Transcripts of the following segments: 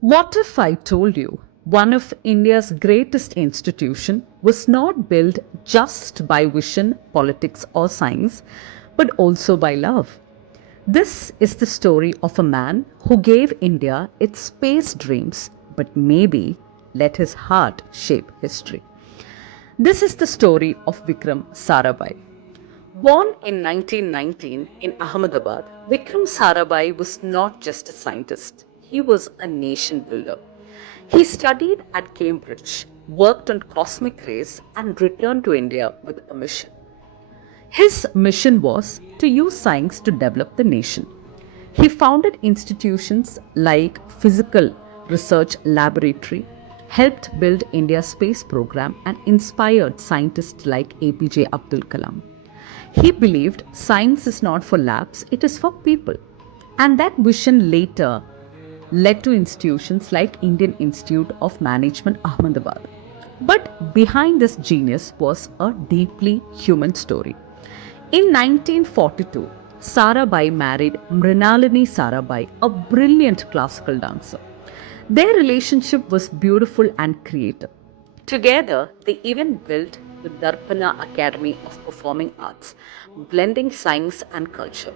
What if I told you one of India's greatest institutions was not built just by vision, politics, or science, but also by love? This is the story of a man who gave India its space dreams, but maybe let his heart shape history. This is the story of Vikram Sarabhai. Born in 1919 in Ahmedabad, Vikram Sarabhai was not just a scientist, he was a nation builder. He studied at Cambridge, worked on cosmic rays, and returned to India with a mission. His mission was to use science to develop the nation. He founded institutions like Physical Research Laboratory, helped build India's space program, and inspired scientists like APJ Abdul Kalam. He believed science is not for labs, it is for people. And that vision later led to institutions like Indian Institute of Management Ahmedabad. But behind this genius was a deeply human story. In 1942, Sarabhai married Mrinalini Sarabhai, a brilliant classical dancer. Their relationship was beautiful and creative. Together, they even built the Darpana Academy of Performing Arts, blending science and culture.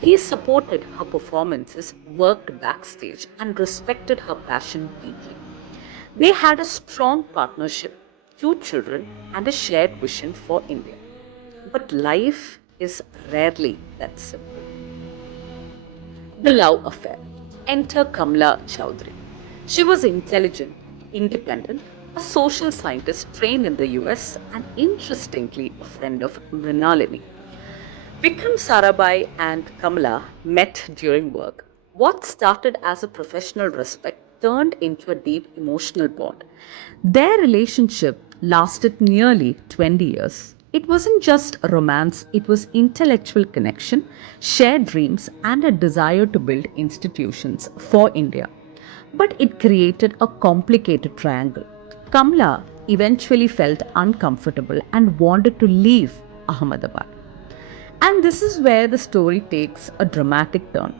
He supported her performances, worked backstage, and respected her passion deeply. They had a strong partnership, two children, and a shared vision for India. But life is rarely that simple. The love affair. Enter Kamla Chowdhury. She was intelligent, independent, a social scientist trained in the US, and interestingly, a friend of Mrinalini. Vikram Sarabhai and Kamala met during work. What started as a professional respect turned into a deep emotional bond. Their relationship lasted nearly 20 years. It wasn't just romance, it was intellectual connection, shared dreams, and a desire to build institutions for India. But it created a complicated triangle. Kamla eventually felt uncomfortable and wanted to leave Ahmedabad. And this is where the story takes a dramatic turn.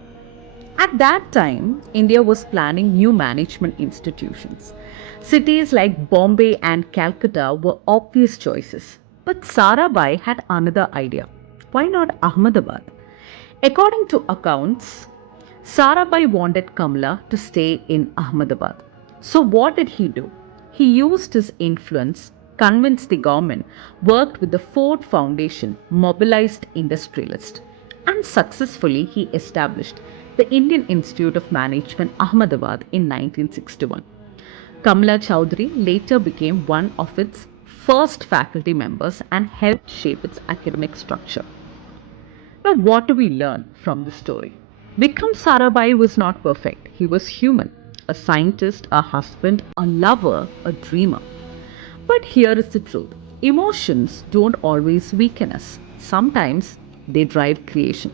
At that time, India was planning new management institutions. Cities like Bombay and Calcutta were obvious choices. But Sarabhai had another idea. Why not Ahmedabad? According to accounts, Sarabhai wanted Kamla to stay in Ahmedabad. So, what did he do? He used his influence, convinced the government, worked with the Ford Foundation, mobilized industrialists, and successfully he established the Indian Institute of Management Ahmedabad in 1961. Kamla Chowdhury later became one of its first faculty members and helped shape its academic structure. Now, what do we learn from this story? Vikram Sarabhai was not perfect. He was human, a scientist, a husband, a lover, a dreamer. But here is the truth: emotions don't always weaken us, sometimes they drive creation.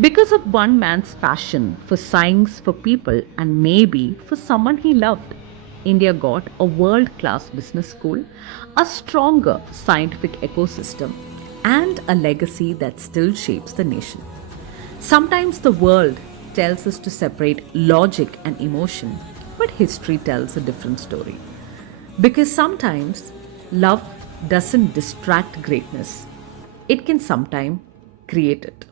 Because of one man's passion for science, for people, and maybe for someone he loved, India got a world class business school, a stronger scientific ecosystem, and a legacy that still shapes the nation. Sometimes the world tells us to separate logic and emotion, but history tells a different story. Because sometimes love doesn't distract greatness, it can sometimes create it.